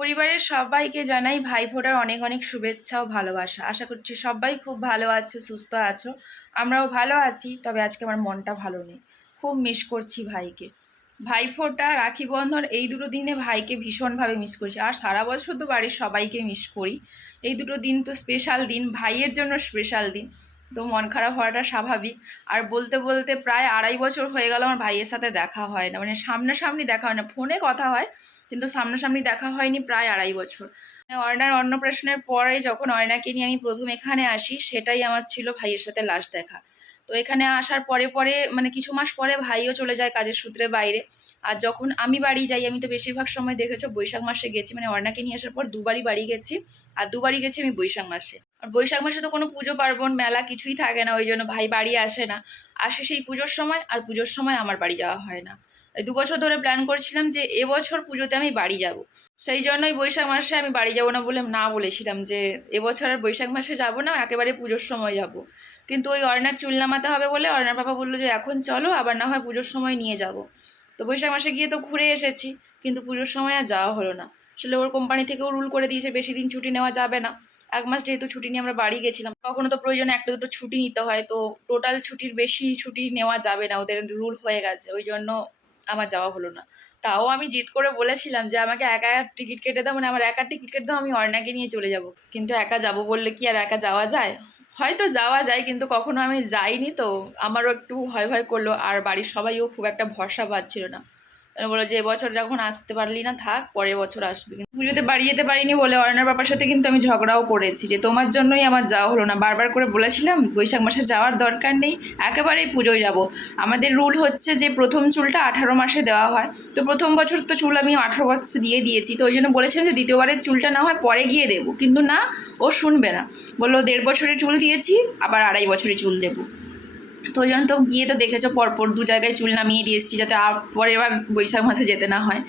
পরিবারের সবাইকে জানাই ভাইফোঁটার অনেক অনেক শুভেচ্ছা ও ভালোবাসা। আশা করছি সবাই খুব ভালো আছো, সুস্থ আছো। আমরাও ভালো আছি, তবে আজকে আমার মনটা ভালো নেই। খুব মিস করছি ভাইকে। ভাইফোঁটা, রাখি বন্ধন এই দুটো দিনে ভাইকে ভীষণভাবে মিস করছি। আর সারা বছর তো বাড়ির সবাইকে মিস করি। এই দুটো দিন তো স্পেশাল দিন, ভাইয়ের জন্য স্পেশাল দিন। তো মন খারাপ হওয়াটা স্বাভাবিক। আর বলতে বলতে প্রায় 2.5 বছর হয়ে গেল আমার ভাইয়ের সাথে দেখা হয় না, মানে সামনাসামনি দেখা হয় না, ফোনে কথা হয় কিন্তু সামনাসামনি দেখা হয়নি প্রায় 2.5 বছর। অর্ণার অন্নপ্রাশনের পরে যখন অর্ণাকে নিয়ে আমি প্রথম এখানে আসি, সেটাই আমার ছিল ভাইয়ের সাথে লাস্ট দেখা। তো এখানে আসার পরে পরে মানে কিছু মাস পরে ভাইও চলে যায় কাজের সূত্রে বাইরে। আর যখন আমি বাড়ি যাই, আমি তো বেশিরভাগ সময় দেখেছো বৈশাখ মাসে গেছি, মানে অর্ণাকে নিয়ে আসার পর দুবারই বাড়ি গেছি। আর দুবারই গেছি আমি বৈশাখ মাসে। আর বৈশাখ মাসে তো কোনো পুজো পার্বণ মেলা কিছুই থাকে না, ওই জন্য ভাই বাড়ি আসে না। আসে সেই পুজোর সময়, আর পুজোর সময় আমার বাড়ি যাওয়া হয় না। 2 বছর ধরে প্ল্যান করছিলাম যে এবছর পুজোতে আমি বাড়ি যাব। সেই জন্যই বৈশাখ মাসে আমি বাড়ি যাব না বলে না বলেছিলাম যে এবছর আর বৈশাখ মাসে যাব না, একেবারে পুজোর সময় যাব। কিন্তু ওই অর্ণার চুল নামাতে হবে বলে অর্ণার বাবা বললো যে এখন চলো, আবার না হয় পুজোর সময় নিয়ে যাব। তো বৈশাখ মাসে গিয়ে তো ঘুরে এসেছি, কিন্তু পুজোর সময় আর যাওয়া হলো না। আসলে ওর কোম্পানি থেকেও রুল করে দিয়েছে বেশি দিন ছুটি নেওয়া যাবে না। 1 মাস যেহেতু ছুটি নিয়ে আমরা বাড়ি গেছিলাম, কখনো তো প্রয়োজনে একটা দুটো ছুটি নিতে হয়, তো টোটাল ছুটির বেশি ছুটি নেওয়া যাবে না, ওদের রুল হয়ে গেছে। ওই জন্য আমার যাওয়া হলো না। তাও আমি জিদ করে বলেছিলাম যে আমাকে একা টিকিট কেটে দাও, মানে আমার একা টিকিট কেটে দাও, আমি অর্ণাকে নিয়ে চলে যাব। কিন্তু একা যাব বললে কি আর একা যাওয়া যায়? হয়তো যাওয়া যায়, কিন্তু কখনো আমি যাইনি, তো আমারও একটু ভয় ভয় করলো। আর বাড়ির সবাইও খুব একটা ভরসা পাচ্ছিল না। বললো যে এবছর যখন আসতে পারলি না থাক, পরের বছর আসবি। কিন্তু পুজোতে বাড়ি যেতে পারিনি বলে অর্ণার বাবার সাথে কিন্তু আমি ঝগড়াও করেছি যে তোমার জন্যই আমার যাওয়া হলো না। বারবার করে বলেছিলাম বৈশাখ মাসে যাওয়ার দরকার নেই, একেবারেই পুজোয় যাব। আমাদের রুল হচ্ছে যে প্রথম চুলটা 18 মাসে দেওয়া হয়। তো প্রথম বছর তো চুল আমি 18 বছর দিয়ে দিয়েছি, তো ওই জন্য বলেছিলাম যে দ্বিতীয়বারের চুলটা না হয় পরে গিয়ে দেবো, কিন্তু না, ও শুনবে না। বললো 1.5 বছরের চুল দিয়েছি, আবার 2.5 বছরের চুল দেবো। তো ওই জন্য তো গিয়ে তো দেখেছো পরপর 2 জায়গায় চুল নামিয়ে দিয়ে এসেছি, যাতে পরের বার বৈশাখ মাসে যেতে না হয়।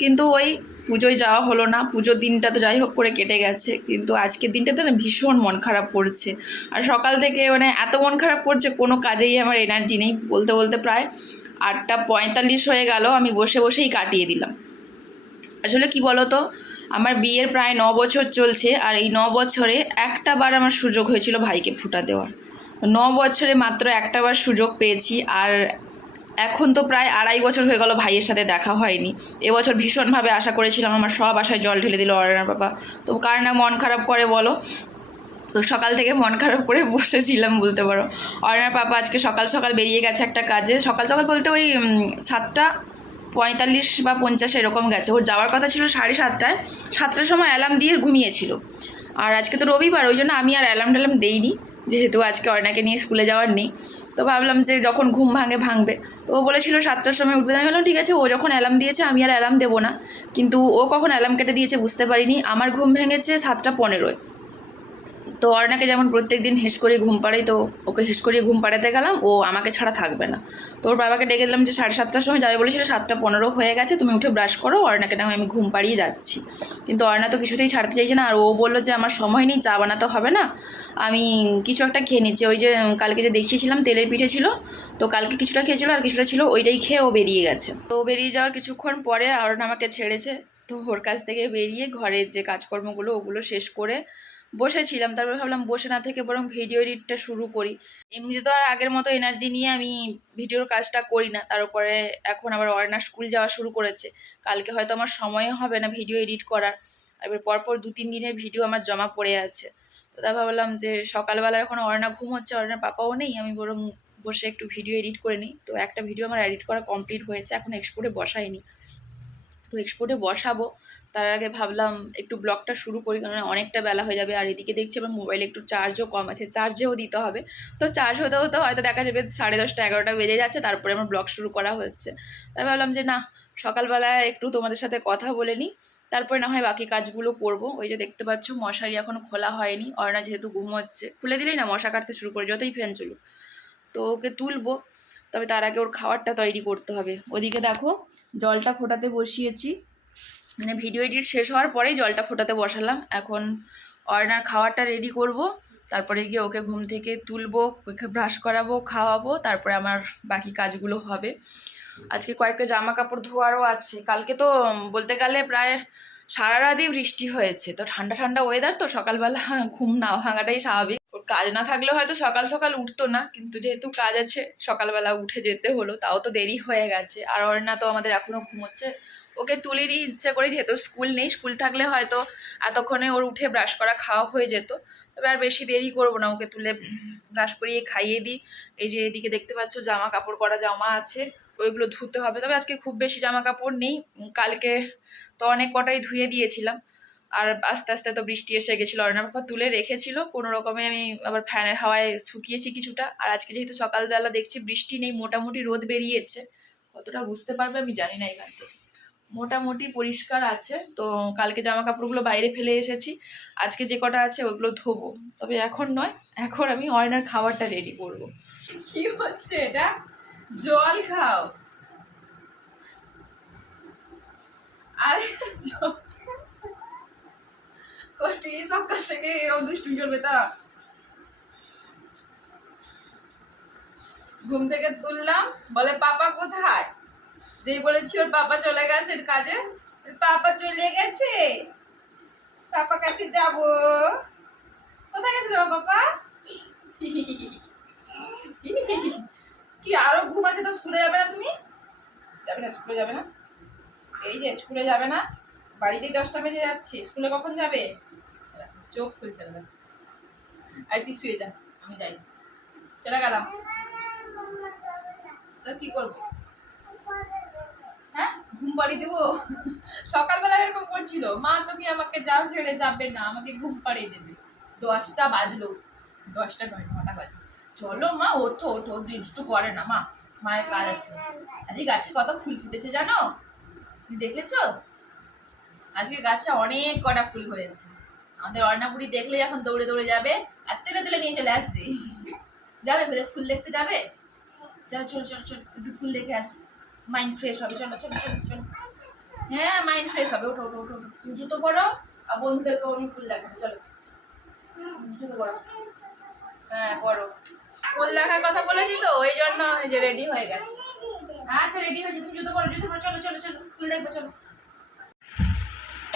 কিন্তু ওই পুজোয় যাওয়া হলো না। পুজোর দিনটা তো যাই হোক করে কেটে গেছে, কিন্তু আজকের দিনটাতে না ভীষণ মন খারাপ করছে। আর সকাল থেকে মানে এত মন খারাপ করছে, কোনো কাজেই আমার এনার্জি নেই। বলতে বলতে প্রায় 8টা 45 হয়ে গেল, আমি বসে বসেই কাটিয়ে দিলাম। আসলে কি বলো তো, আমার বিয়ের প্রায় 9 বছর চলছে, আর এই 9 বছরে একটা বার আমার সুযোগ হয়েছিল ভাইকে ফোঁটা দেওয়ার। 9 বছরে মাত্র একটা বার সুযোগ পেয়েছি। আর এখন তো প্রায় 2.5 বছর হয়ে গেল ভাইয়ের সাথে দেখা হয়নি। এবছর ভীষণভাবে আশা করেছিলাম, আমার সব আশায় জল ঢেলে দিল অর্ণার বাবা। তো কার না মন খারাপ করে বলো? তো সকাল থেকে মন খারাপ করে বসেছিলাম বলতে পারো। অর্ণার পাপা আজকে সকাল সকাল বেরিয়ে গেছে একটা কাজে। সকাল সকাল বলতে ওই 7:45 বা 50 এরকম গেছে। ওর যাওয়ার কথা ছিল 7:30টায়। 7টার সময় অ্যালার্ম দিয়ে ঘুমিয়েছিল। আর আজকে তো রবিবার, ওই জন্য আমি আর অ্যালার্ম ট্যালার্ম দেইনি, যেহেতু আজকে অর্ণাকে নিয়ে স্কুলে যাওয়ার নেই। তো ভাবলাম যে যখন ঘুম ভাঙবে। তো ও বলেছিল 7টার সময় উঠবে। আমি বললাম ঠিক আছে, ও যখন অ্যালার্ম দিয়েছে আমি আর অ্যালার্ম দেবো না। কিন্তু ও কখন অ্যালার্ম কেটে দিয়েছে বুঝতে পারিনি। আমার ঘুম ভেঙেছে 7টা 15-এ। তো অর্ণাকে যেমন প্রত্যেক দিন হেস করে ঘুম পাড়াই, তো ওকে হেস করিয়ে ঘুম পাড়াতে গেলাম, ও আমাকে ছাড়া থাকবে না। তো ওর বাবাকে ডেকে দিলাম যে 7:30টার সময় যাবে বলেছিল, 7টা 15 হয়ে গেছে, তুমি উঠে ব্রাশ করো, অর্ণাকে না আমি ঘুম পাড়িয়ে যাচ্ছি। কিন্তু অর্ণা তো কিছুতেই ছাড়তে চাইছে না। আর ও বললো যে আমার সময় নেই, চা বানাতে হবে না, আমি কিছু একটা খেয়ে নিচ্ছি। ওই যে কালকে যে দেখিয়েছিলাম তেলের পিঠে ছিল, তো কালকে কিছুটা খেয়েছিল আর কিছুটা ছিল, ওইটাই খেয়ে ও বেরিয়ে গেছে। তো বেরিয়ে যাওয়ার কিছুক্ষণ পরে অর্ণা আমাকে ছেড়েছে। তো ওর কাছ থেকে বেরিয়ে ঘরের যে কাজকর্মগুলো ওগুলো শেষ করে বসেছিলাম। তারপর ভাবলাম বসে না থেকে বরং ভিডিও এডিটটা শুরু করি। এমনিতে তো আর আগের মতো এনার্জি নিয়ে আমি ভিডিওর কাজটা করি না। তার উপরে এখন আবার অর্ণা স্কুল যাওয়া শুরু করেছে। কালকে হয়তো আমার সময়ও হবে না ভিডিও এডিট করার। এবার পরপর 2-3 দিনের ভিডিও আমার জমা পড়ে আছে। তো তাই ভাবলাম যে সকালবেলা এখন অর্ণা ঘুমোচ্ছে, অর্ণার পাপাও নেই, আমি বরং বসে একটু ভিডিও এডিট করে নিই। তো একটা ভিডিও আমার এডিট করা কমপ্লিট হয়েছে, এখন এক্সপোর্টে বসাইনি। তো এক্সপোর্টে বসাবো, তার আগে ভাবলাম একটু ব্লগটা শুরু করি, কারণ অনেকটা বেলা হয়ে যাবে। আর এদিকে দেখছি আমার মোবাইলে একটু চার্জও কম আছে, চার্জেও দিতে হবে। তো চার্জ হতে হতে হয়তো দেখা যাবে 10:30-11টা বেজে যাচ্ছে, তারপরে আমার ব্লগ শুরু করা হচ্ছে। তাই ভাবলাম যে না, সকালবেলায় একটু তোমাদের সাথে কথা বলে নিই, তারপরে না হয় বাকি কাজগুলো করব। ওই যে দেখতে পাচ্ছ মশারি এখনও খোলা হয়নি, অর্ণা যেহেতু ঘুমোচ্ছে, খুলে দিলেই না মশা কাটতে শুরু করে যতই ফ্যান চলুক। তো ওকে তুলবো, তবে তার আগে ওর খাবারটা তৈরি করতে হবে। ওদিকে দেখো জলটা ফোটাতে বসিয়েছি, মানে ভিডিও এডিট শেষ হওয়ার পরেই জলটা ফোটাতে বসালাম। এখন অর্ণার খাবারটা রেডি করব, তারপরে গিয়ে ওকে ঘুম থেকে তুলবো, ওকে ব্রাশ করাবো, খাওয়াবো, তারপরে আমার বাকি কাজগুলো হবে। আজকে কয়েকটা জামা কাপড় ধোয়ারও আছে। কালকে তো বলতে গেলে প্রায় সারা রাতই বৃষ্টি হয়েছে, তো ঠান্ডা ঠান্ডা ওয়েদার, তো সকালবেলা ঘুম না ভাঙাটাই স্বাভাবিক। ওর কাজ না থাকলেও হয়তো সকাল সকাল উঠতো না, কিন্তু যেহেতু কাজ আছে সকালবেলা উঠে যেতে হলো, তাও তো দেরি হয়ে গেছে। আর অর্ণা তো আমাদের এখনো ঘুমোচ্ছে, ওকে তুলিরই ইচ্ছে করে, যেহেতু স্কুল নেই। স্কুল থাকলে হয়তো এতক্ষণে ওর উঠে ব্রাশ করা খাওয়া হয়ে যেত। তবে আর বেশি দেরি করবো না, ওকে তুলে ব্রাশ করিয়ে খাইয়ে দিই। এই যে এদিকে দেখতে পাচ্ছ জামা কাপড় করা জামা আছে, ওইগুলো ধুতে হবে। তবে আজকে খুব বেশি জামা কাপড় নেই, কালকে তো অনেক কটাই ধুয়ে দিয়েছিলাম। আর আস্তে আস্তে তো বৃষ্টি এসে গেছিলো, অর্ণার বাবা তুলে রেখেছিল, কোনো রকমে আমি আবার ফ্যানের হাওয়ায় শুকিয়েছি কিছুটা। আর আজকে যেহেতু সকালবেলা দেখছি বৃষ্টি নেই, মোটামুটি রোদ বেরিয়েছে, কতটা বুঝতে পারবে আমি জানি না এখান থেকে, মোটামুটি পরিষ্কার আছে। তো কালকে জামা কাপড়গুলো বাইরে ফেলে এসেছি, আজকে যে কটা আছে ওগুলো ধোবো। তবে এখন নয়, এখন আমি অর্ণার খাবারটা রেডি করবো। কি হচ্ছে এটা? জল খাও। আরে কষ্টি সকাল থেকে এরকম দুষ্টুমি চলবে তা? ঘুম থেকে তুললাম, বলে পাপা কোথায়? যেই বলেছি ওর পাপা চলে গেছে কাজে, পাপা চলে গেছে, পাপা কাছে যাব। কোথায় গেছে তোমার পাপা? কি আরো ঘুম আছে, তো স্কুলে যাবে না তুমি? যাবে না, স্কুলে যাবে না? এই যে স্কুলে যাবে না, বাড়িতেই 10টা বেজে যাচ্ছে, স্কুলে কখন যাবে? চোখ খুলছে না। আর তুই শুয়ে যা, আমি যাই, চলে গেলাম। তা কি করবো? হ্যাঁ, ঘুম পাড়িয়ে দেবো? সকালবেলা এরকম করছিল, মা তুমি আমাকে যাও ছেড়ে যাবে না, আমাকে ঘুম পাড়িয়ে দেবে। 10টা বাজলো, 10টা নয়, 9টা বাজে। চলো মা, ওঠো ওঠো, দুষ্টু করে না মা, মায়ের কাজ আছে। আজকে গাছে কত ফুল ফুটেছে জানো? তুমি দেখেছো? আজকে গাছে অনেক কটা ফুল হয়েছে। আমাদের অর্ণাপুরি দেখলে এখন দৌড়ে দৌড়ে যাবে আর তেলে তেলে নিয়ে চলে আসবে। যাবে ফুল দেখতে যাবে? চলো চলো চলো চলো, একটু ফুল দেখে আসি, মাইন্ড ফ্রেশ হবে। চলো চলো চলো চলো। হ্যাঁ, মাইন্ড ফ্রেশ হবে, ওঠো ওঠো ওঠো ওঠো। জুতো পরো, আর বন্ধুদেরকে অনেক ফুল দেখাবে। চলো জুতো পরো, হ্যাঁ পরো। ফুল দেখার কথা বলেছি তো, ওই জন্য এই যে রেডি হয়ে গেছে। আচ্ছা রেডি হয়েছে, তুমি জুতো পরো, জুতো পরো, চলো চলো চলো, ফুল দেখবে চলো।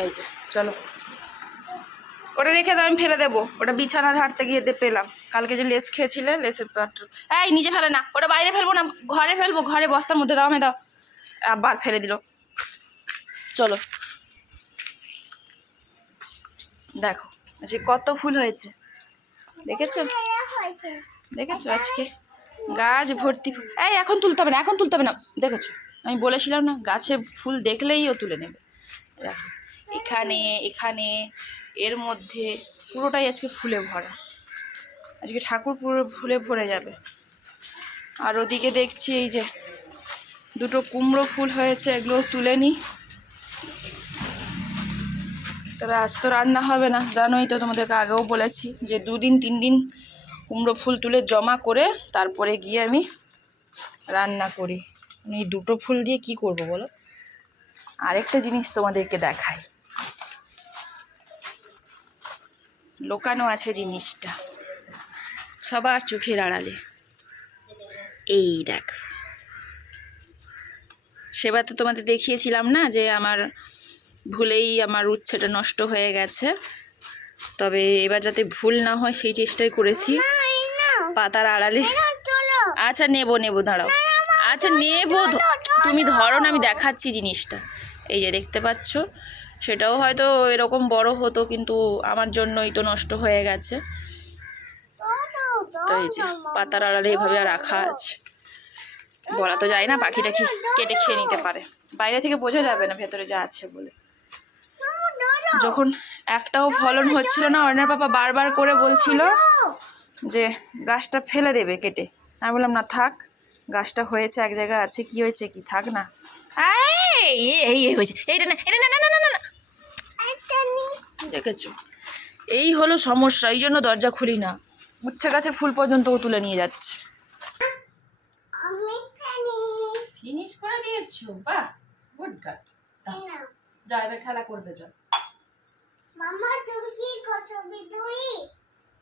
এই যে চলো, ওটা রেখে দাও, আমি ফেলে দেবো। ওটা বিছানা ঝাড়তে গিয়ে পেলাম, কালকে যে লেস খেয়েছিলে, লেসের পাত্র। এই নিচে ফেলে না, ওটা বাইরে ফেলবো না, ঘরে ফেলবো, ঘরে বস্তার মধ্যে দাও, আমি দাও। আবার ফেলে দিল। চলো দেখো আজকে কত ফুল হয়েছে, দেখেছো? দেখেছো আজকে গাছ ভর্তি ফুল। এই এখন তুলতে হবে না, এখন তুলতে হবে না, দেখেছো? আমি বলেছিলাম না, গাছে ফুল দেখলেই ও তুলে নেবে। দেখো এখানে এখানে, এর মধ্যে পুরোটাই আজকে ফুলে ভরা, আজকে ঠাকুর পুরো ফুলে ভরে যাবে। আর ওদিকে দেখছি এই যে দুটো কুমড়ো ফুল হয়েছে, এগুলো তুলে নিই। তবে আজ তো রান্না হবে না, জানোই তো, তোমাদেরকে আগেও বলেছি যে 2 দিন 3 দিন কুমড়ো ফুল তুলে জমা করে তারপরে গিয়ে আমি রান্না করি। এই দুটো ফুল দিয়ে কি করব বলো? আরেকটা জিনিস তোমাদেরকে দেখাই, লোকানো আছে জিনিসটা সবার চোখের আড়ালে। এই দেখ, সেবার তো তোমাদের দেখিয়েছিলাম না যে আমার ভুলেই আমার উচ্ছেটা নষ্ট হয়ে গেছে। তবে এবার যাতে ভুল না হয় সেই চেষ্টাই করেছি, পাতার আড়ালে। আচ্ছা নেবো নেবো, দাঁড়াও, আচ্ছা নেবো, তুমি ধরো না, আমি দেখাচ্ছি জিনিসটা। এই যে দেখতে পাচ্ছ, সেটাও হয়তো এরকম বড় হতো, কিন্তু আমার জন্যই তো নষ্ট হয়ে গেছে। তো এই যে পাতার আড়ালে এভাবে রাখা আছে, বলা তো যায় না, পাখি টাখি কেটে খেয়ে নিতে পারে, বাইরে থেকে বোঝা যাবে না ভেতরে যা আছে বলে। যখন একটাও ফলন হচ্ছিল না, অর্ণার পাপা বারবার করে বলছিল যে গাছটা ফেলে দেবে কেটে। আমি বললাম না থাক, গাছটা হয়েছে এক জায়গায় আছে, কি হয়েছে কি, থাক না। এই হয়েছে, এইটা না, এটা না না না না না, দেখেছো? এই হলো সমস্যা, এই জন্য দরজা খুলি না, উচ্ছে গাছের ফুল পর্যন্ত ও তুলে নিয়ে যাচ্ছে। ফিনিশ করে দিয়েছো, বাহ, গুড গার্ল। যাও এবার খেলা করবে, যাও। মামা তুমি কি করছো?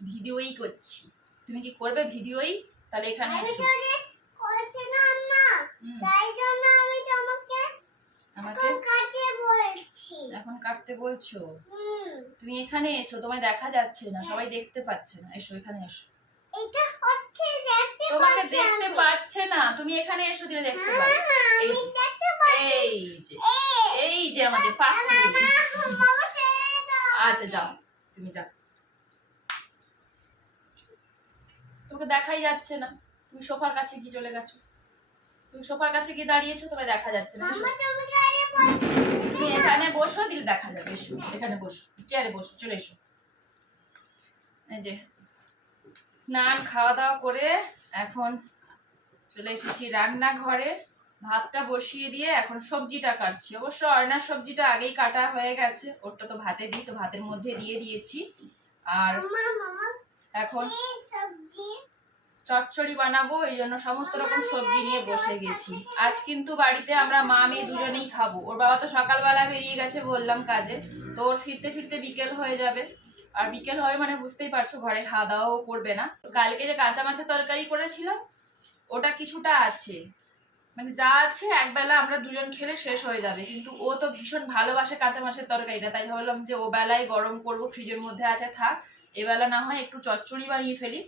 ভিডিওই করছি। তুমি কি করবে ভিডিওই? তাহলে এখানে এসো। করছ না আম্মা, তাই জন্য আমি তোমাকে কাটে এখন কাটতে বলছো? তুমি এখানে এসো, তোমায় দেখা যাচ্ছে না, সবাই দেখতে পাচ্ছে না। এসো এখানে এসো। তোমাকে দেখতে পাচ্ছে না, তুমি এখানে এসো, দিলে দেখতে পাবে। এই যে আমাদের পাখি। আচ্ছা যাও, তুমি যাও। তোমাকে দেখাই যাচ্ছে না, তুমি সোফার কাছে কি চলে গেছো? তুমি সোফার কাছে গিয়ে দাঁড়িয়েছো, তোমায় দেখা যাচ্ছে না। তুমি এখানে বসো, দিলে দেখা যাবে। এসো এখানে বসো, চেয়ারে বসো, চলে এসো। এই যে স্নান খাওয়া দাওয়া করে এখন চলে এসেছি রান্নাঘরে। ভাতটা বসিয়ে দিয়ে এখন সবজিটা কাটছি। অবশ্য অর্ণার সবজিটা আগেই কাটা হয়ে গেছে, ওরটা তো ভাতে দিই, তো ভাতের মধ্যে দিয়ে দিয়েছি। আর এখন চচ্চড়ি বানাবো, এই জন্য সমস্ত রকম সবজি নিয়ে বসে গেছি। আজ কিন্তু বাড়িতে আমরা মা মেয়ে দুজনেই খাবো। ওর বাবা তো সকালবেলা বেরিয়ে গেছে বললাম কাজে, তো ওর ফিরতে ফিরতে বিকেল হয়ে যাবে। আর বিকেল হয় মানে বুঝতেই পারছো ঘরে খাওয়া দাওয়াও করবে না। কালকে যে কাঁচা মাছের তরকারি করেছিলাম ওটা কিছুটা আছে, মানে যা আছে একবেলা আমরা দুজন খেলে শেষ হয়ে যাবে। কিন্তু ও তো ভীষণ ভালোবাসে কাঁচা মাছের তরকারিটা, তাই ভাবলাম যে ও বেলায় গরম করবো, ফ্রিজের মধ্যে আছে থাক, এবেলা না হয় একটু চচ্চড়ি বানিয়ে ফেলি।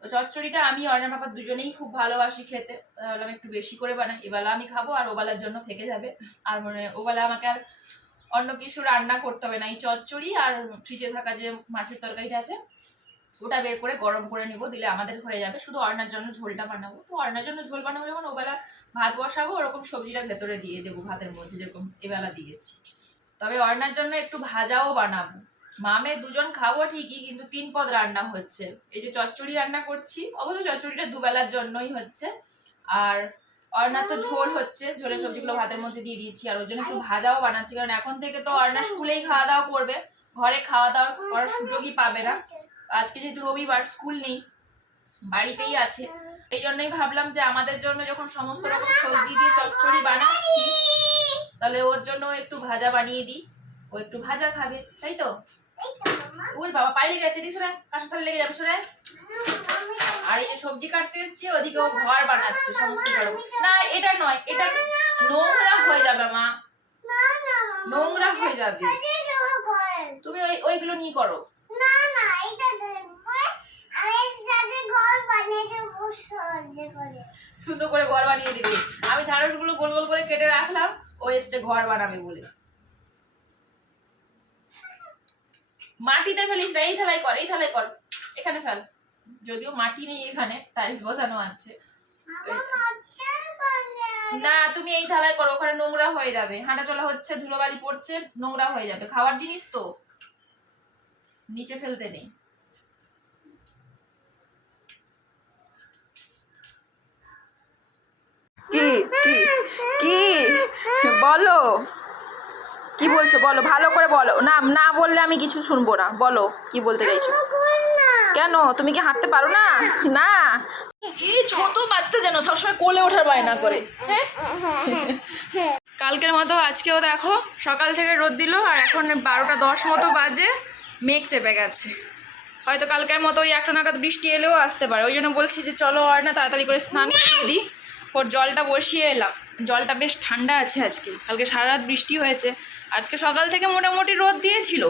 তো চচ্চড়িটা আমি অর্ণা পাপা দুজনেই খুব ভালোবাসি খেতে, ভাবলাম একটু বেশি করে বানাই, এবেলা আমি খাবো আর ওবেলার জন্য থেকে যাবে। আর মানে ওবেলা আমাকে আর অন্য কিছু রান্না করতে হবে না, এই চচ্চড়ি আর ফ্রিজে থাকা যে মাছের তরকারিটা আছে ওটা বের করে গরম করে নিব, দিলে আমাদের হয়ে যাবে। শুধু অর্ণার জন্য ঝোলটা বানাবো, তো অর্ণার জন্য ঝোল বানাবো যখন ওবেলা ভাত বসাবো ওরকম সবজিটা ভেতরে দিয়ে দেবো ভাতের মধ্যে, যেরকম এবেলা দিয়েছি। তবে অর্ণার জন্য একটু ভাজাও বানাবো। মামে দুজন খাবো ঠিকই, কিন্তু 3 পদ রান্না হচ্ছে। এই যে চচ্চড়ি রান্না করছি, অবশ্য চচ্চড়িটা দুবেলার জন্যই হচ্ছে। আর অর্ণার তো ঝোল হচ্ছে, ঝোলের সবজিগুলো ভাতের মধ্যে দিয়ে দিয়েছি। আর ওর জন্য একটু ভাজাও বানাচ্ছি, কারণ এখন থেকে তো অর্ণা স্কুলেই খাওয়া দাওয়া করবে, ঘরে খাওয়া দাওয়া করার সুযোগই পাবে না। আজকে যেহেতু রবিবার, স্কুল নেই, বাড়িতেই আছে, এই জন্যই ভাবলাম যে আমাদের জন্য যখন সমস্ত রকম সবজি দিয়ে চচ্চড়ি বানাচ্ছি, তাহলে ওর জন্য একটু ভাজা বানিয়ে দিই, ও একটু ভাজা খাবে, তাই তো? ওই বাবা পাইলে গেছে, দিস রে, কাঁচা থালে লেগে যাবে সরে। আর এই যে সবজি কাটতে এসছি, ওদিকে ও ঘর বানাচ্ছে সমস্ত গরম। না এটা নয়, এটা নোংরা হয়ে যাবে মা, নোংরা হয়ে যাবে, তুমি ওইগুলো নিয়ে করো। সুন্দর করে ঘর বানিয়ে দিবে। আমি ঢ্যাঁড়স গুলো গোল গোল করে কেটে রাখলাম, ও এসছে ঘর বানাবে বলে। মাটিতে ফেলিস না, এই থালায় কর, এই থালায় কর, এখানে ফেল। যদিও মাটি নেই, এখানে টাইলস বসানো আছে। না তুমি এই থালায় করো, ওখানে নোংরা হয়ে যাবে, হাঁটা চলা হচ্ছে, ধুলোবালি পড়ছে, নোংরা হয়ে যাবে। খাওয়ার জিনিস তো নিচে ফেলতে নেই। কি কি কি বলো, কি বলছো বলো, ভালো করে বলো। না না বললে আমি কিছু শুনবো না, বলো কি বলতে চাইছো। কেন তুমি কি হাঁটতে পারো না? না এই ছোট বাচ্চা যেন সবসময় কোলে ওঠার বায়না করে। কালকের মতো আজকেও দেখো সকাল থেকে রোদ দিল, আর এখন 12টা 10 মতো বাজে, মেঘ চেপে গেছে। হয়তো কালকের মতো ওই 1টা নাগাদ বৃষ্টি এলেও আসতে পারে। ওই জন্য বলছি যে চলো আর না তাড়াতাড়ি করে স্নান করে দিই। ওর জলটা বসিয়ে এলাম, জলটা বেশ ঠান্ডা আছে আজকে, কালকে সারা রাত বৃষ্টি হয়েছে, আজকে সকাল থেকে মোটামুটি রোদ দিয়েছিল।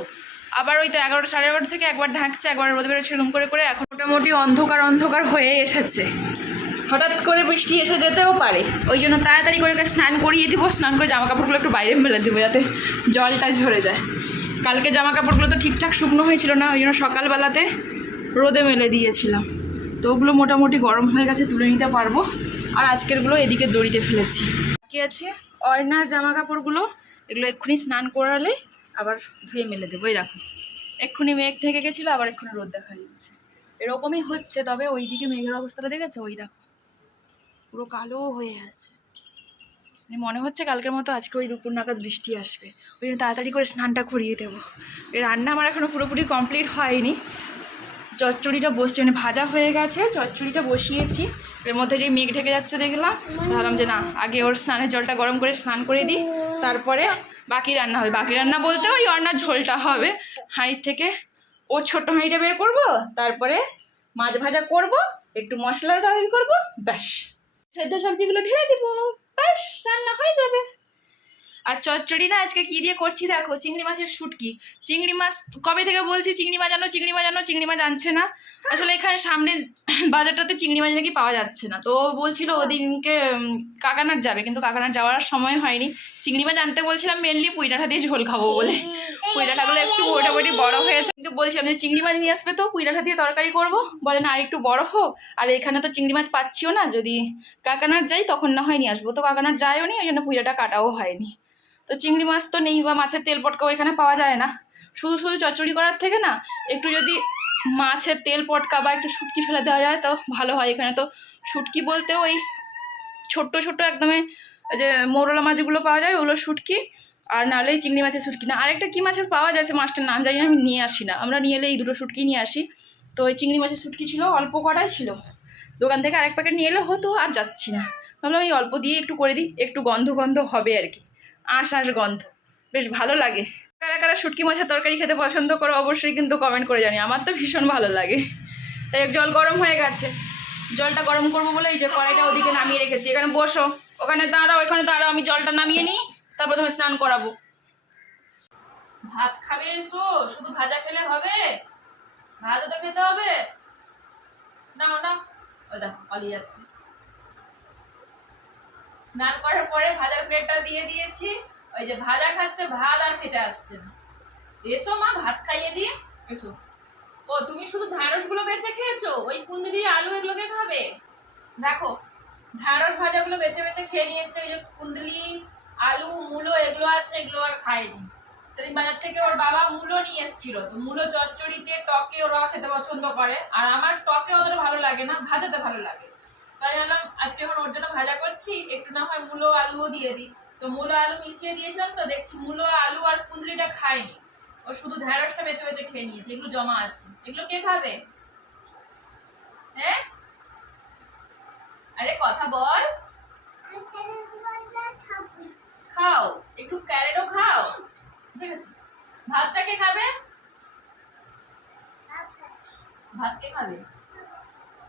আবার ওই তো 11টা 11:30 থেকে একবার ঢাকছে, একবার রোদ বেরোচ্ছে, এরকম করে করে এখন মোটামুটি অন্ধকার অন্ধকার হয়ে এসেছে। হঠাৎ করে বৃষ্টি এসে যেতেও পারে, ওই জন্য তাড়াতাড়ি করে স্নান করিয়ে দিব। স্নান করে জামা কাপড়গুলো একটু বাইরে মেলে দেবো, যাতে জলটা ঝরে যায়। কালকে জামা কাপড়গুলো তো ঠিকঠাক শুকনো হয়েছিল না, ওই জন্য সকালবেলাতে রোদে মেলে দিয়েছিলাম, তো ওগুলো মোটামুটি গরম হয়ে গেছে, তুলে নিতে পারবো। আর আজকেরগুলো এদিকে দড়িতে ফেলেছি। বাকি আছে অর্ণার জামা কাপড়গুলো, এগুলো এক্ষুনি স্নান করালে আবার ধুয়ে মেলে দেবো। এই দেখো এক্ষুনি মেঘ ঢেকে গেছিলো, আবার এক্ষুনি রোদ দেখা যাচ্ছে, এরকমই হচ্ছে। তবে ওই দিকে মেঘের অবস্থাটা দেখেছো, ওই দেখো পুরো কালো হয়ে আছে, মনে হচ্ছে কালকের মতো আজকে ওই দুপুর নাগাদ বৃষ্টি আসবে। ওই জন্য তাড়াতাড়ি করে স্নানটা করিয়ে দেবো। এই রান্না আমার এখনও পুরোপুরি কমপ্লিট হয়নি। চচ্চড়িটা বসছে, মানে ভাজা হয়ে গেছে, চচ্চড়িটা বসিয়েছি। এর মধ্যে যে মেঘ ঢেকে যাচ্ছে দেখলাম, ভাবলাম যে না আগে ওর স্নানের জলটা গরম করে স্নান করে দিই, তারপরে বাকি রান্না হবে। বাকি রান্না বলতে ওই অর্ণার ঝোলটা হবে। হাঁড়ির থেকে ও ছোট্ট হাঁড়িটা বের করবো, তারপরে মাছ ভাজা করব, একটু মশলাটা বের করবো, ব্যাস সেদ্ধ সবজিগুলো ঢেলে দিব, ব্যাস রান্না হয়ে যাবে। আর চচ্চড়ি না আজকে কি দিয়ে করছি দেখো, চিংড়ি মাছের শুটকি। চিংড়ি মাছ কবে থেকে বলছি চিংড়ি মাছ আনো, চিংড়ি মাছ আনো, চিংড়ি মাছ আনছে না। আসলে এখানে সামনে বাজারটাতে চিংড়ি মাছ নাকি পাওয়া যাচ্ছে না, তো ও বলছিল ওদিনকে কাকানার যাবে, কিন্তু কাকানার যাওয়ার আর সময় হয়নি। চিংড়ি মাছ আনতে বলছিলাম মেনলি পুঁইডাঁটা দিয়ে ঝোল খাবো বলে। পুঁইডাঁটাগুলো একটু মোটামুটি বড় হয়েছে, কিন্তু বলছিলাম যে চিংড়ি মাছ নিয়ে আসবে তো পুঁইডাঁটা দিয়ে তরকারি করবো, বলে না আর একটু বড় হোক। আর এখানে তো চিংড়ি মাছ পাচ্ছিও না, যদি কাকানার যাই তখন না হয় নিয়ে আসবো, তো কাকানার যায়ও নি, ওই জন্য পুঁইডাঁটা কাটাও হয়নি। তো চিংড়ি মাছ তো নেই, বা মাছের তেল পটকাও এখানে পাওয়া যায় না। শুধু শুধু চচ্চড়ি করার থেকে না একটু যদি মাছের তেল পটকা বা একটু শুটকি ফেলে দেওয়া যায় তো ভালো হয়। এখানে তো শুটকি বলতে ওই ছোট্ট ছোট্ট একদমই যে মৌরলা মাছগুলো পাওয়া যায় ওগুলো শুটকি, আর নাহলে চিংড়ি মাছের শুটকি না, আরেকটা কী মাছের পাওয়া যায় সে মাছটার নাম জানি না, আমি নিয়ে আসি না। আমরা নিয়ে এলে এই দুটো শুটকি নিয়ে আসি। তো ওই চিংড়ি মাছের শুটকি ছিল, অল্প কটাই ছিল, দোকান থেকে আরেক প্যাকেট নিয়ে এলে হতো, আর যাচ্ছি না, ভাবলাম এই অল্প দিয়ে একটু করে দিই, একটু গন্ধ গন্ধ হবে আর কি, আঁশ গন্ধ, বেশ ভালো লাগে। কারা কারা শুটকি মাছের তরকারি খেতে পছন্দ করো অবশ্যই কিন্তু কমেন্ট করে জানি, আমার তো ভীষণ ভালো লাগে। তাই জল গরম হয়ে গেছে, জলটা গরম করবো বলে এই যে কড়াইটা ওদিকে নামিয়ে রেখেছি। এখানে বসো, ওখানে দাঁড়াও, এখানে দাঁড়াও, আমি জলটা নামিয়ে নিই, তারপর তুমি স্নান করাবো। ভাত খাবে এসো, শুধু ভাজা খেলে হবে? ভাতও তো খেতে হবে, নাও না। ওই দেখো পালিয়ে যাচ্ছে। স্নান করার পরে ভাজার প্লেটটা দিয়ে দিয়েছি, ওই যে ভাজা খাচ্ছে, ভাত আর খেতে আসছে না। এসো মা, ভাত খাইয়ে দিয়ে এসো। ও তুমি শুধু ঢ্যাঁড়সগুলো বেছে খেয়েছো, ওই কুন্দরি আলু এগুলোকে খাবে? দেখো ঢ্যাঁড়স ভাজাগুলো বেছে বেছে খেয়ে নিয়েছে, ওই যে কুন্দলি আলু মূলো এগুলো আছে, এগুলো আর খায়নি। সেদিন বাজার থেকে ওর বাবা মূলো নিয়ে এসেছিল, তো মূলো চচ্চড়িতে টকে ওরা খেতে পছন্দ করে, আর আমার টকে অতটা ভালো লাগে না, ভাজাতে ভালো লাগে। তাই ভাবলাম আজকে এখন ওর জন্য ভাজা করছি, একটু না হয় মূলো আলুও দিয়ে দিই। তো মূলো আলু মিশিয়ে দিয়েছিলাম, তো দেখছি মূলো আলু আর কুন্দরিটা খায়নি, ও শুধু ঢ্যাঁড়সটা বেছে বেছে খেয়ে নিয়েছে। এগুলো জমা আছে, এগুলো কে খাবে? হ্যাঁ আরে কথা বল। খাও, একটু ক্যারেটও খাও, ঠিক আছে। ভাতটা কে খাবে? ভাত কে খাবে?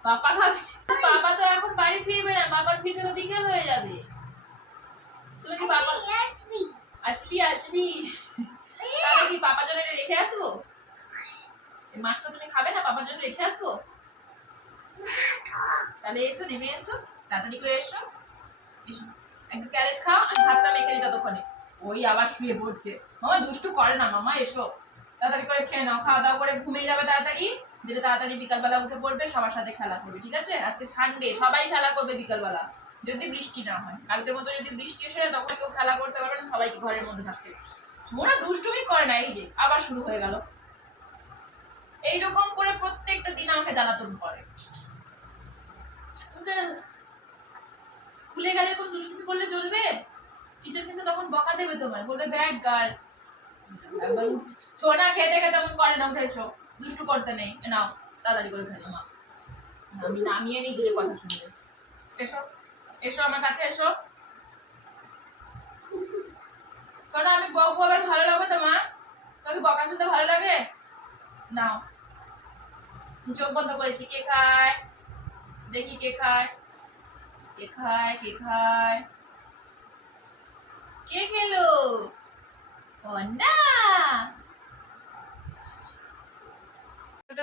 পাপা খাবে। পাপা তো এখন বাড়ি ফিরবে না, পাপার ফিরতে তো বিকেল হয়ে যাবে। তুমি কি পাপা আসবি আসবি তাহলে কি পাপার জন্য এটা রেখে আসবো? এই মাছটা তুমি খাবে না, পাপার জন্য রেখে আসবো? তাহলে এসো, নেমে এসো, তাড়াতাড়ি করে এসো, এসো। একটু ক্যারেট খাও, আমি ভাতটা মেখে নিই ততক্ষণে। ওই আবার শুয়ে পড়ছে, মামা দুষ্টু করে না, মামা এসো, তাড়াতাড়ি করে খেয়ে নাও, খাওয়া দাওয়া করে ঘুমিয়ে যাবে তাড়াতাড়ি, যেটা তাড়াতাড়ি বিকালবেলা উঠে পড়বে, সবার সাথে খেলা করবে, ঠিক আছে? আজকে সানডে, সবাই খেলা করবে বিকালবেলা, যদি বৃষ্টি না হয়। কালকের মতো যদি বৃষ্টি এসে যায় তখন কেউ খেলা করতে পারবে না, সবাইকে ঘরের মধ্যে থাকতে। ওরা দুষ্টুমি করে না, এই যে আবার শুরু হয়ে গেল, এইরকম করে প্রত্যেকটা দিন আমাকে জ্বালাতন করে। স্কুলে গেলে কোন দুষ্টুমি করলে চলবে? টিচার কিন্তু তখন বকা দেবে, তোমায় বলবে ব্যাড গার্ল। সোনা খেতে খেতে তেমন করে না, উঠে এসো, দুষ্টু করতে নেই, নাও তাড়াতাড়ি করে খেলো। মা আমি নামিয়ে নিই, দিলে কথা শুনবে। এসো এসো আমার কাছে এসো। সোনা আমি বকবো আবার ভালো লাগবে তোমার? তোমাকে বকা শুনতে ভালো লাগে? নাও, চোখ বন্ধ করেছি। কে খায় দেখি, কে খায়, কে খায়, কে খায়, কে খেলো? না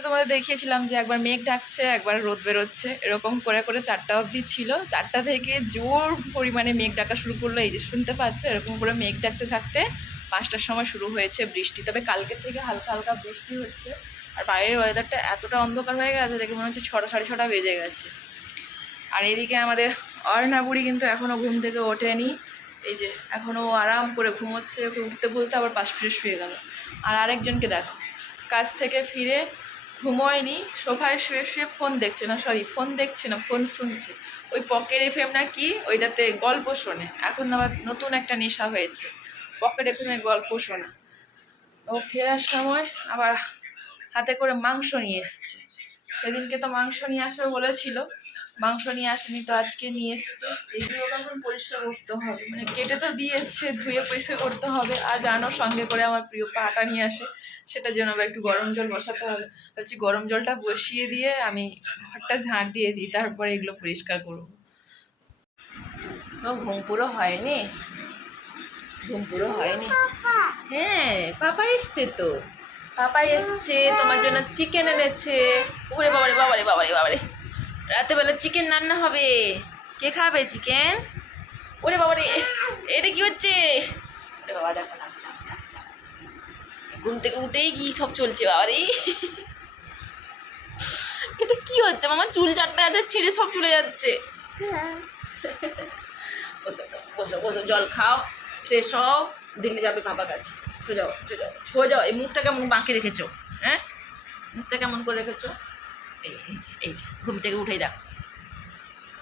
তোমাদের দেখিয়েছিলাম যে একবার মেঘ ডাকছে, একবার রোদ বেরোচ্ছে, এরকম করে করে 4টা অবধি ছিল। 4টা থেকে জোর পরিমাণে মেঘ ডাকা শুরু করলো, এই যে শুনতে পাচ্ছ, এরকম করে মেঘ ডাকতে থাকতে 5টার সময় শুরু হয়েছে বৃষ্টি। তবে কালকের থেকে হালকা হালকা বৃষ্টি হচ্ছে, আর বাইরের ওয়েদারটা এতটা অন্ধকার হয়ে গেছে, দেখে মনে হচ্ছে 6টা 6:30 বেজে গেছে। আর এদিকে আমাদের অর্ণা বুড়ি কিন্তু এখনও ঘুম থেকে ওঠেনি, এই যে এখনও আরাম করে ঘুমোচ্ছে, ওকে উঠতে বলতে আবার পাশ ফিরে শুয়ে গেল। আর আরেকজনকে দেখো, কাজ থেকে ফিরে ঘুমোয়নি, সোফায় শুয়ে শুয়ে ফোন দেখছে, না সরি ফোন দেখছে না, ফোন শুনছে, ওই পকেট এফএম না কি ওইটাতে গল্প শোনে। এখন আবার নতুন একটা নেশা হয়েছে, পকেট এফএমে গল্প শোনা। ও ফেরার সময় আবার হাতে করে মাংস নিয়ে এসছে। সেদিনকে তো মাংস নিয়ে আসবে বলেছিল, মাংস নিয়ে আসেনি, তো আজকে নিয়ে এসছে। এগুলো এখন পরিষ্কার করতে হবে, মানে কেটে তো দিয়েছে, ধুয়ে পরিষ্কার করতে হবে। আর জানো সঙ্গে করে আমার প্রিয় পাটা নিয়ে আসে, সেটার জন্য আবার একটু গরম জল বসাতে হবে। ভাবছি গরম জলটা বসিয়ে দিয়ে আমি ঘরটা ঝাঁট দিয়ে দিই, তারপরে এগুলো পরিষ্কার করবো। তো ঘুম পুরো হয়নি, ঘুম পুরো হয়নি। হ্যাঁ পাপা এসছে তো, পাপা এসছে, তোমার জন্য চিকেন এনেছে। ওরে বাবারে বাবারে বাবারে বাবারে, রাতেবেলা চিকেন রান্না হবে। কে খাবে চিকেন? ওরে বাবারে, এটা কি হচ্ছে? ওরে বাবা দেখো না, ঘুম থেকে উঠেই কি সব চলছে বাবারে। এটা কি হচ্ছে মামা? চুল চারটে আছে, ছিঁড়ে সব চলে যাচ্ছে। বসো বসো, জল খাও, ফ্রেশ হও, দিল্লি যাবে বাবার কাছে। সোজা যাও, সোজা যাও। এই মুখটা কেমন বাঁকে রেখেছো? হ্যাঁ, মুখটা কেমন করে রেখেছো? এই যে ঘুম থেকে উঠেই দেখো,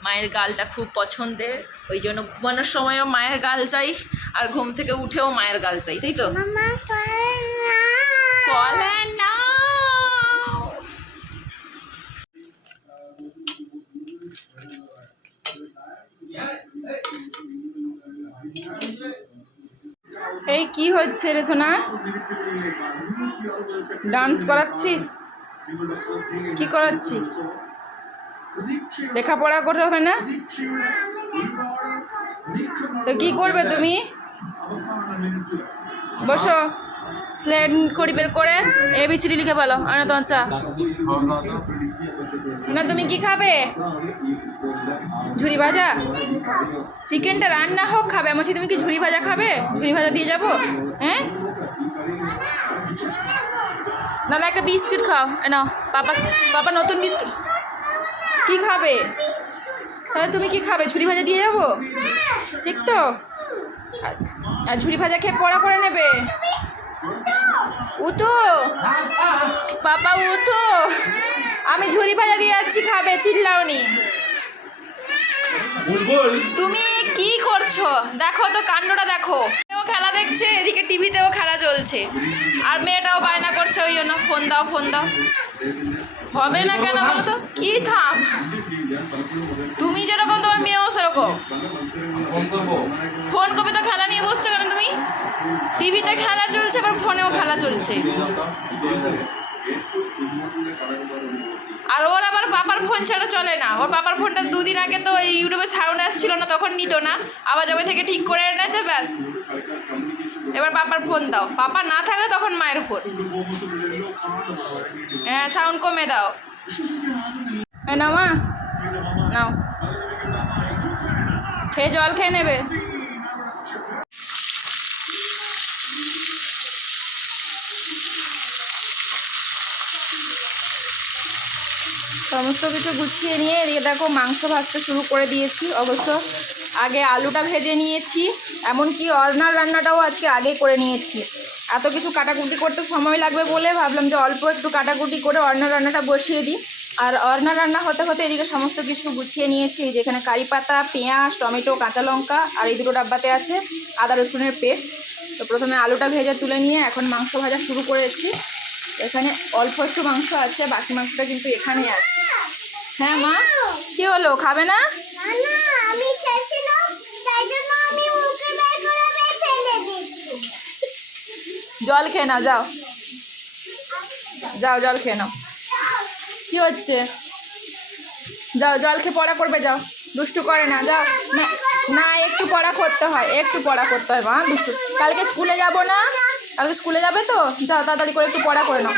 মায়ের গালটা খুব পছন্দের, ওই জন্য ঘুমানোর সময়ও মায়ের গাল চাই, আর ঘুম থেকে উঠেও মায়ের গাল চাই, তাই তো? কলা নাও। এই কি হচ্ছে রে সোনা? ডান্স করাচ্ছিস? কি করাচ্ছিস? লেখাপড়া করতে হবে না তো কি করবে তুমি? বসো, স্লেট করি বের করে ABCD লিখে বলো। আর না তোমার চা না, তুমি কি খাবে? ঝুরি ভাজা? চিকেনটা রান্না হোক খাবে, আমি বলছি তুমি কি ঝুরি ভাজা খাবে? ঝুরি ভাজা দিয়ে যাবো? হ্যাঁ, নাহলে একটা বিস্কিট খাও। নাও, পাপা পাপা নতুন বিস্কিট। কি খাবে তাহলে? তুমি কি খাবে? ঝুরি ভাজা দিয়ে যাবো, ঠিক তো? আর ঝুরি ভাজা খেয়ে পড়া করে নেবে। উঠো পাপা, উঠো, আমি ঝুরি ভাজা দিয়ে যাচ্ছি, খাবে, চিল্লাওনি। তুমি কি করছো? দেখো তো কাণ্ডটা দেখো। ও খেলা দেখছে, এদিকে টিভিতেও খেলা চলছে, আর মেয়েটাও বায়না করছে, ওই জন্য ফোন দাও ফোন দাও। হবে না কেন বলো তো? কি থাম, তুমি যেরকম তোমার মেয়েও সেরকম। ফোন করবে তো খেলা নিয়ে বসছো কেন তুমি? টিভিতে খেলা চলছে, আবার ফোনেও খেলা চলছে। আর ওর আবার পাপার ফোন ছাড়া চলে না। ওর পাপার ফোনটা 2 দিন আগে তো এই ইউটিউবে সাউন্ড আসছিল না, তখন নিত না, আবার যবে থেকে ঠিক করে এনেছে, ব্যাস এবার পাপার ফোন দাও। পাপা না থাকলে তখন মায়ের ফোন। হ্যাঁ, সাউন্ড কমে দাও। নাও মা, নাও, খেয়ে জল খেয়ে নেবে। সমস্ত কিছু গুছিয়ে নিয়ে এদিকে দেখো মাংস ভাজতে শুরু করে দিয়েছি। অবশ্য আগে আলুটা ভেজে নিয়েছি, এমনকি অর্নার রান্নাটাও আজকে আগে করে নিয়েছি। এত কিছু কাটাকুটি করতে সময় লাগবে বলে ভাবলাম যে অল্প একটু কাটাকুটি করে অর্নার রান্নাটা বসিয়ে দিই। আর অর্নার রান্না হতে হতে এদিকে সমস্ত কিছু গুছিয়ে নিয়েছি। যেখানে কারি পাতা, পেঁয়াজ, টমেটো, কাঁচা লঙ্কা, আর এই দুটো ডাব্বাতে আছে আদা রসুনের পেস্ট। তো প্রথমে আলুটা ভেজে তুলে নিয়ে এখন মাংস ভাজা শুরু করেছি। এখানে অল্প একটু মাংস আছে, বাকি মাংসটা কিন্তু এখানে আছে। হ্যাঁ মা, কি হলো? খাবে না? জল খেয়ে নাও, যাও যাও, জল খেয়ে নাও। কি হচ্ছে? যাও, জল খেয়ে পড়া করবে, যাও। দুষ্টু করে না, যাও। না না, একটু পড়া করতে হয়, একটু পড়া করতে হয় মা, দুষ্টু। কালকে স্কুলে যাব না? কালকে স্কুলে যাবে তো? যাও, তাড়াতাড়ি করে একটু পড়া করে নাও।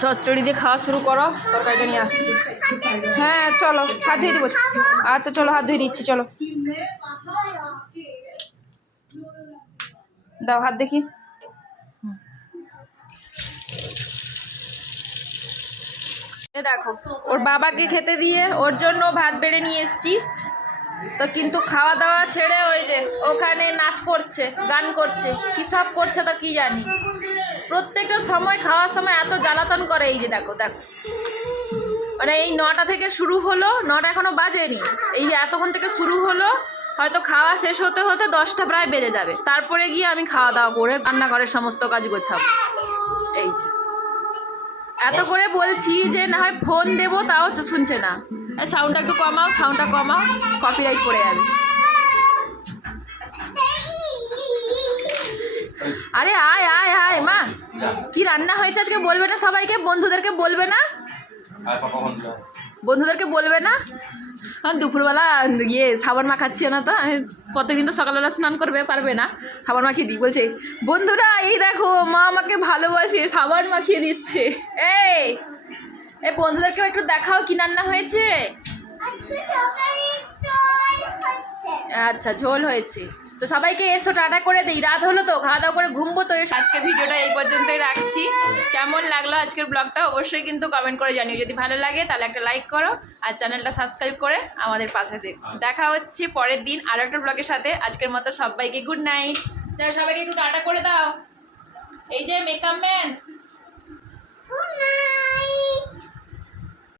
চচ্চড়ি দিয়ে খাওয়া শুরু করো, তরকারিটা নিয়ে আসছি। হ্যাঁ চলো, হাত ধুয়ে দেবো। আচ্ছা চলো, হাত ধুয়ে দিচ্ছি, চলো। দাও হাত দেখি। দেখো, ওর বাবাকে খেতে দিয়ে ওর জন্য ভাত বেড়ে নিয়ে এসছি। তো কিন্তু খাওয়া দাওয়া ছেড়ে ওই যে ওখানে নাচ করছে, গান করছে, কী সব করছে তো কি জানি। প্রত্যেকটা সময় খাওয়ার সময় এত জ্বালাতন করে। এই যে দেখো দেখো, মানে এই 9টা থেকে শুরু হলো, 9টা এখনও বাজেনি, এই যে এতক্ষণ থেকে শুরু হলো, হয়তো খাওয়া শেষ হতে হতে 10টা প্রায় বেজে যাবে। তারপরে গিয়ে আমি খাওয়া দাওয়া করে রান্নাঘরের সমস্ত কাজ গোছাবো। এই যে এত করে বলছি যে না হয় ফোন দেবো, তাও শুনছে না। সাউন্ডটা একটু কমাও, সাউন্ডটা কমাও, কপিরাইট পড়ে যাবে। আরে আয় আয় আয় মা, কি রান্না হয়েছে আজকে বলবে না সবাইকে? বন্ধুদেরকে বলবে না? বন্ধুদেরকে বলবে না? দুপুরবেলা সাবান মাখাচ্ছি না তো আমি, কতদিন তো সকালবেলা স্নান করবে পারবে না, সাবান মাখিয়ে দিই। বলছে বন্ধুরা এই দেখো মা আমাকে ভালোবাসে, সাবান মাখিয়ে দিচ্ছে। এই এই বন্ধুদেরকেও একটু দেখাও কি রান্না হয়েছে। আচ্ছা ঝোল হয়েছে। তো সবাইকে এসো, টাটা করে দিই, রাত হলো তো, খাওয়া দাওয়া করে ঘুমবো তো। আজকের ভিডিওটা এই পর্যন্তই রাখছি। কেমন লাগলো আজকের ব্লগটা অবশ্যই কিন্তু কমেন্ট করে জানিও। যদি ভালো লাগে তাহলে একটা লাইক করো আর চ্যানেলটা সাবস্ক্রাইব করে আমাদের পাশে দেখা হচ্ছে পরের দিন আরও একটা ব্লগের সাথে। আজকের মতো সবাইকে গুড নাইট। সবাইকে একটু টাটা করে দাও। এই যে মেকআপ ম্যান, গুড নাইট।